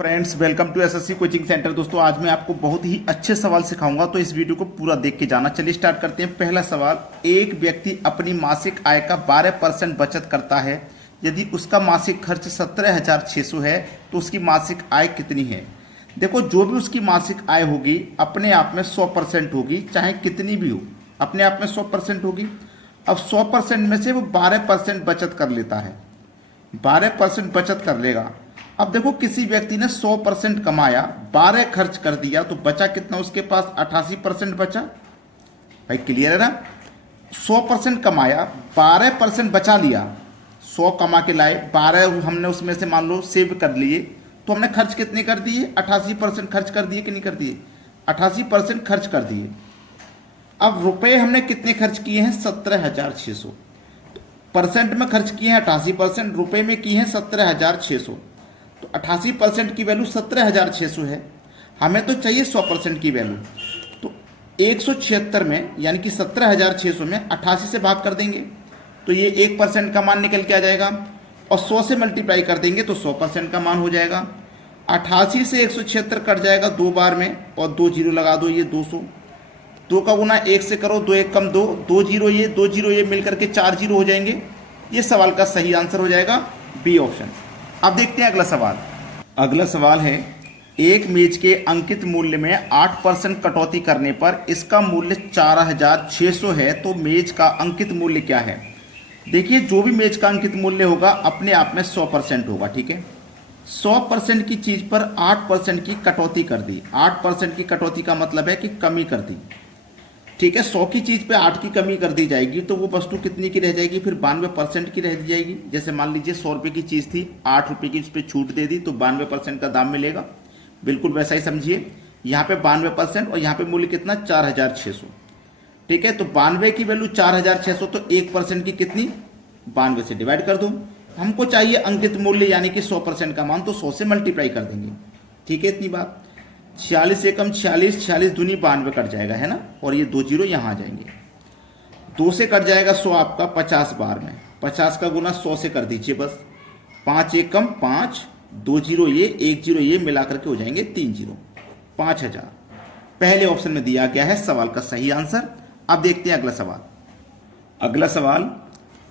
Friends, welcome to SSC coaching centre. दोस्तों, आज मैं आपको बहुत ही अच्छे सवाल सिखाऊंगा, तो इस वीडियो को पूरा देख के जाना। चलिए स्टार्ट करते हैं। पहला सवाल, एक व्यक्ति अपनी मासिक आय का 12% बचत करता है। यदि उसका मासिक खर्च 17,600 है तो उसकी मासिक आय कितनी है? देखो, जो भी उसकी मासिक आय होगी अपने आप में 100% होगी, चाहे कितनी भी हो, अपने आप में 100% होगी। अब 100% में से वो 12% बचत कर लेता है, 12% बचत कर लेगा। अब देखो, किसी व्यक्ति ने 100% कमाया, 12 खर्च कर दिया, तो बचा कितना उसके पास? 88% बचा। भाई क्लियर है ना? 100% कमाया, 12% बचा लिया। 100 कमा के लाए, 12 हमने उसमें से मान लो सेव कर लिए, तो हमने खर्च कितने कर दिए? 88% खर्च कर दिए कि नहीं कर दिए? 88% खर्च कर दिए। अब रुपए हमने कितने खर्च किए हैं? 17,600। परसेंट में खर्च किए हैं 88%, रुपए में किए हैं 17,600। तो 88% की वैल्यू 17,600 है। हमें तो चाहिए 100% की वैल्यू। तो 176 में, यानी कि 17,600 में 88 से भाग कर देंगे तो ये 1% का मान निकल के आ जाएगा, और 100 से मल्टीप्लाई कर देंगे तो 100% का मान हो जाएगा। 88 से 176 कट जाएगा 2 बार में, और 2 जीरो लगा दो, ये 200। 2 का गुना 1 से करो, 2 1 कम 2, 2 जीरो ये, 2 जीरो ये मिलकर के 4 जीरो हो जाएंगे। ये सवाल का सही आंसर हो जाएगा बी ऑप्शन। अब देखते हैं अगला सवाल। अगला सवाल है, एक मेज के अंकित मूल्य में 8% कटौती करने पर इसका मूल्य 4,600 है, तो मेज का अंकित मूल्य क्या है? देखिए, जो भी मेज का अंकित मूल्य होगा अपने आप में 100% होगा। ठीक है, 100% की चीज पर 8% की कटौती कर दी। 8% की कटौती का मतलब है कि कमी कर दी। ठीक है, 100 की चीज पे 8 की कमी कर दी जाएगी, तो वो वस्तु कितनी की रह जाएगी? फिर 92% की रह जाएगी। जैसे मान लीजिए 100 रुपये की चीज थी, 8 रुपये की उस पर छूट दे दी, तो 92% का दाम मिलेगा। बिल्कुल वैसा ही समझिए, यहाँ पे 92% और यहाँ पे मूल्य कितना? 4,600। ठीक है, तो 92 की वैल्यू 4,600, तो 1% की कितनी? 92 से डिवाइड कर दो। हमको चाहिए अंकित मूल्य, यानी कि 100% का मान, तो 100 से मल्टीप्लाई कर देंगे। ठीक है, इतनी बात। 46 से कम 46, 46 दूनी 92 कट जाएगा, है ना? और ये 2 जीरो यहाँ आ जाएंगे। 2 से कट जाएगा 100 आपका 50 बार में, 50 का गुना 100 से कर दीजिए बस। 5 1 कम 5, 2 जीरो ये, 1 जीरो ये, मिला करके हो जाएंगे 3 जीरो, 5,000 पहले ऑप्शन में दिया गया है सवाल का सही आंसर। अब देखते हैं अगला सवाल। अगला सवाल,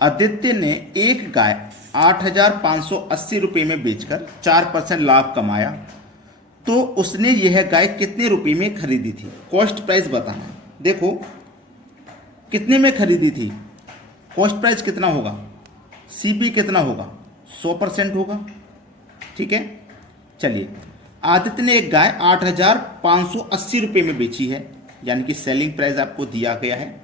आदित्य ने एक गाय 8,580 रुपये में बेचकर 4% लाभ कमाया, तो उसने यह गाय कितने रुपए में खरीदी थी? कॉस्ट प्राइस बताना है। देखो, कितने में खरीदी थी, कॉस्ट प्राइस कितना होगा, सीपी कितना होगा? 100% होगा। ठीक है, चलिए, आदित्य ने एक गाय 8,580 रुपये में बेची है, यानी कि सेलिंग प्राइस आपको दिया गया है।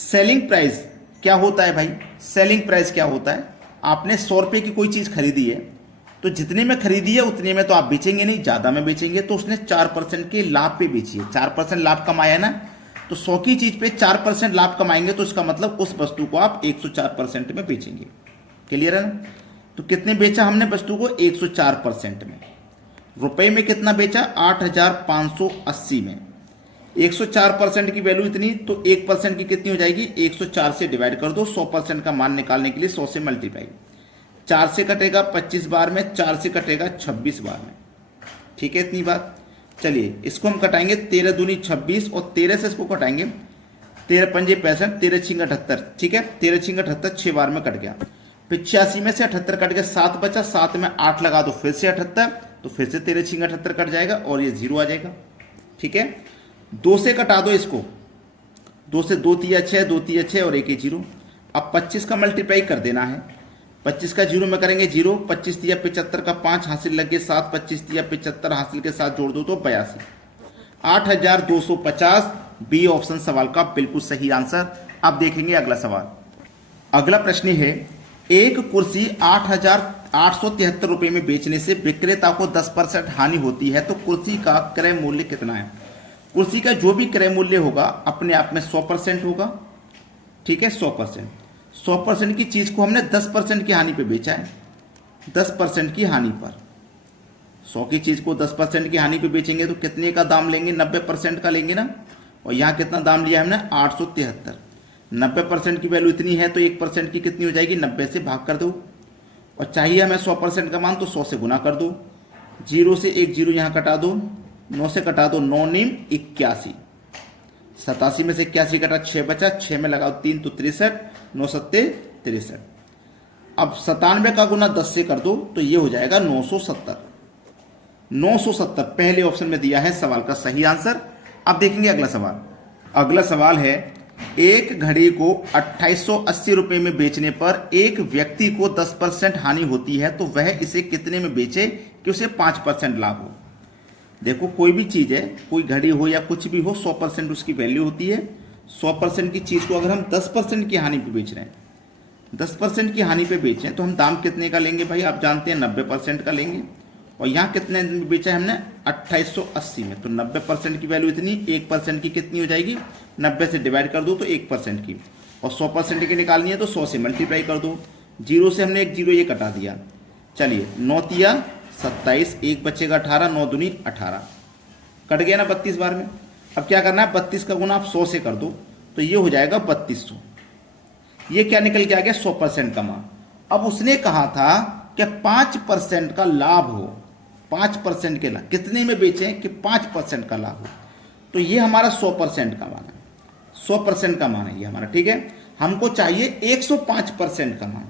सेलिंग प्राइस क्या होता है भाई? सेलिंग प्राइस क्या होता है? आपने 100 रुपये की कोई चीज़ खरीदी है, तो जितने में खरीदी है उतने में तो आप बेचेंगे नहीं, ज़्यादा में बेचेंगे। तो उसने 4% के लाभ पे बेची है, 4% लाभ कमाया है ना। तो 100 की चीज़ पे 4% लाभ कमाएंगे, तो इसका मतलब उस वस्तु को आप 104% में बेचेंगे। क्लियर है ना? तो कितने बेचा हमने वस्तु को? 104% में। रुपए में कितना बेचा? 8,580 में। 104% की वैल्यू इतनी, तो 1% की कितनी हो जाएगी? 104 से डिवाइड कर दो। 100% का मान निकालने के लिए 100 से मल्टीप्लाई। 4 से कटेगा 25 बार में, 4 से कटेगा 26 बार में। ठीक है, इतनी बात। चलिए, इसको हम कटाएंगे 13 दूनी 26, और 13 से इसको कटाएंगे 13 पंजे 65, 13 छिंग 78। ठीक है, 13 छिंग 78 6 बार में कट गया। 85 में से 78 कट गया, 7 बचा, 7 में 8 लगा दो, फिर से 78, तो फिर से 13 छिंग 78 कट जाएगा, और ये 0 आ जाएगा। ठीक है, 2 से कटा दो इसको, 2 से 2 तिया 6, 2 तिया 6 और 1 0। अब 25 का मल्टीप्लाई कर देना है। 25 का 0 में करेंगे 0, 25 तिया 75 का 5 हासिल लगे 7, 25 तिया 75 हासिल के साथ जोड़ दो तो 82। 8,250 बी ऑप्शन सवाल का बिल्कुल सही आंसर। अब देखेंगे अगला सवाल। अगला प्रश्न है, एक कुर्सी 8,873 रुपये में बेचने से विक्रेता को 10% हानि होती है, तो कुर्सी का क्रय मूल्य कितना है? कुर्सी का जो भी क्रय मूल्य होगा अपने आप में 100% होगा। ठीक है, 100%। 100% की चीज को हमने 10% की हानि पे बेचा है, 10% की हानि पर। 100 की चीज को 10% की हानि पे बेचेंगे तो कितने का दाम लेंगे? 90% का लेंगे ना। और यहाँ कितना दाम लिया हमने? 873। 90% की वैल्यू इतनी है, तो 1% की कितनी हो जाएगी? 90 से भाग कर दो। और चाहिए हमें 100% का मान, तो 100 से गुना कर दो। जीरो से एक जीरो यहाँ कटा दो, 9 से कटा दो 9 नीम 81, 87 में से 81 कटा 6 बचा, 6 में लगाओ 3 तो 63, 9 सत्ते 63। अब 97 का गुना 10 से कर दो तो ये हो जाएगा 970। 970 पहले ऑप्शन में दिया है सवाल का सही आंसर। अब देखेंगे अगला सवाल। अगला सवाल है, एक घड़ी को 2880 रुपये में बेचने पर एक व्यक्ति को 10% हानि होती है तो वह इसे कितने में बेचे कि उसे 5% लाभ हो। देखो कोई भी चीज़ है, कोई घड़ी हो या कुछ भी हो, 100% उसकी वैल्यू होती है। 100% की चीज़ को अगर हम 10% की हानि पे बेच रहे हैं, 10% की हानि पे बेचें तो हम दाम कितने का लेंगे भाई, आप जानते हैं 90% का लेंगे। और यहाँ कितने बेचा है हमने 2880 में, तो 90% की वैल्यू इतनी, 1% की कितनी हो जाएगी, 90 से डिवाइड कर दो तो 1% की, और 100% की निकालनी है तो 100 से मल्टीप्लाई कर दो। जीरो से हमने एक जीरो ये कटा दिया। चलिए 9 तिया 27, एक बचेगा 18, 9 दूनी 18, कट गया ना 32 बार में। अब क्या करना है, 32 का गुना आप 100 से कर दो तो ये हो जाएगा 3200। ये क्या निकल के आ गया, 100% का मान। अब उसने कहा था कि 5% का लाभ हो, 5% के लाभ कितने में बेचें कि 5% का लाभ हो, तो ये हमारा 100% का मान है, 100% का मान है ये हमारा, ठीक है। हमको चाहिए 105% का मान,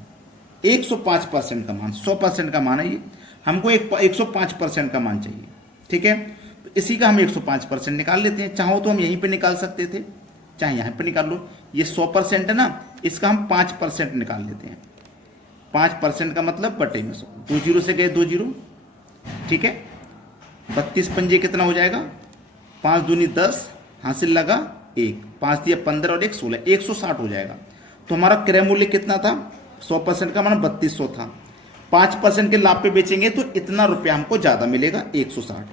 105% का मान, 100% का मान है ये, हमको 105% का मान चाहिए, ठीक है। तो इसी का हम 105% निकाल लेते हैं। चाहो तो हम यहीं पे निकाल सकते थे, चाहे यहाँ पे निकाल लो। ये 100% है ना, इसका हम 5% निकाल लेते हैं। 5% का मतलब बटे में 100, 2 जीरो से गए 2 जीरो, ठीक है। 32 पंजे कितना हो जाएगा, 5 दूनी 10, हासिल लगा 1, 5 दिया 15 और 1 16, 160 हो जाएगा। तो हमारा क्रय मूल्य कितना था, 100% का मान 3200 था। 5% के लाभ पे बेचेंगे तो इतना रुपया हमको ज़्यादा मिलेगा, 160।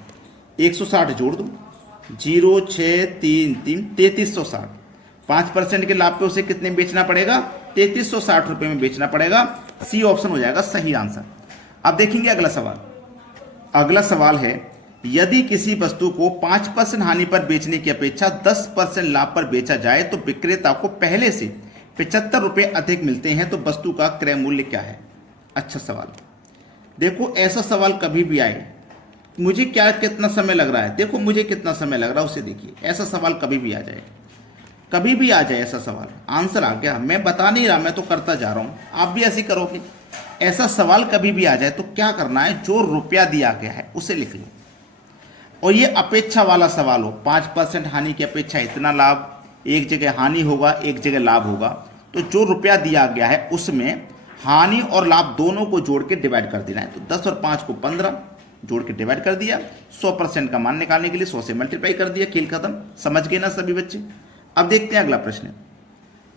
160 जोड़ दो, 0 6 3 3, 3360। 5% के लाभ पे उसे कितने बेचना पड़ेगा, 3360 रुपये में बेचना पड़ेगा। सी ऑप्शन हो जाएगा सही आंसर। अब देखेंगे अगला सवाल। अगला सवाल है, यदि किसी वस्तु को 5% हानि पर बेचने की अपेक्षा 10% लाभ पर बेचा जाए तो विक्रेता को पहले से 75 रुपये अधिक मिलते हैं, तो वस्तु का क्रय मूल्य क्या है। अच्छा सवाल। देखो ऐसा सवाल कभी भी आए, मुझे क्या कितना समय लग रहा है, देखो मुझे कितना समय लग रहा है उसे देखिए। ऐसा सवाल कभी भी आ जाए, कभी भी आ जाए ऐसा सवाल, आंसर आ गया, मैं बता नहीं रहा, मैं तो करता जा रहा हूँ, आप भी ऐसे करोगे। ऐसा सवाल कभी भी आ जाए तो क्या करना है, जो रुपया दिया गया है उसे लिख लो। और ये अपेक्षा वाला सवाल हो, 5% हानि की अपेक्षा इतना लाभ, एक जगह हानि होगा एक जगह लाभ होगा, तो जो रुपया दिया गया है उसमें हानि और लाभ दोनों को जोड़ के डिवाइड कर देना है। तो 10 और 5 को 15 जोड़ के डिवाइड कर दिया। 100% का मान निकालने के लिए 100 से मल्टीप्लाई कर दिया, खेल खत्म। समझ गए ना सभी बच्चे। अब देखते हैं अगला प्रश्न।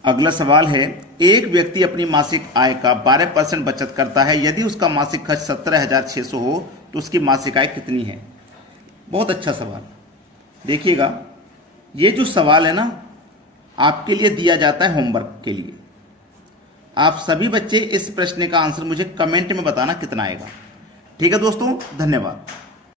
अगला सवाल है, एक व्यक्ति अपनी मासिक आय का 12% बचत करता है, यदि उसका मासिक खर्च 17,600 हो तो उसकी मासिक आय कितनी है। बहुत अच्छा सवाल। देखिएगा ये जो सवाल है ना, आपके लिए दिया जाता है होमवर्क के लिए। आप सभी बच्चे इस प्रश्न का आंसर मुझे कमेंट में बताना कितना आएगा। ठीक है दोस्तों, धन्यवाद।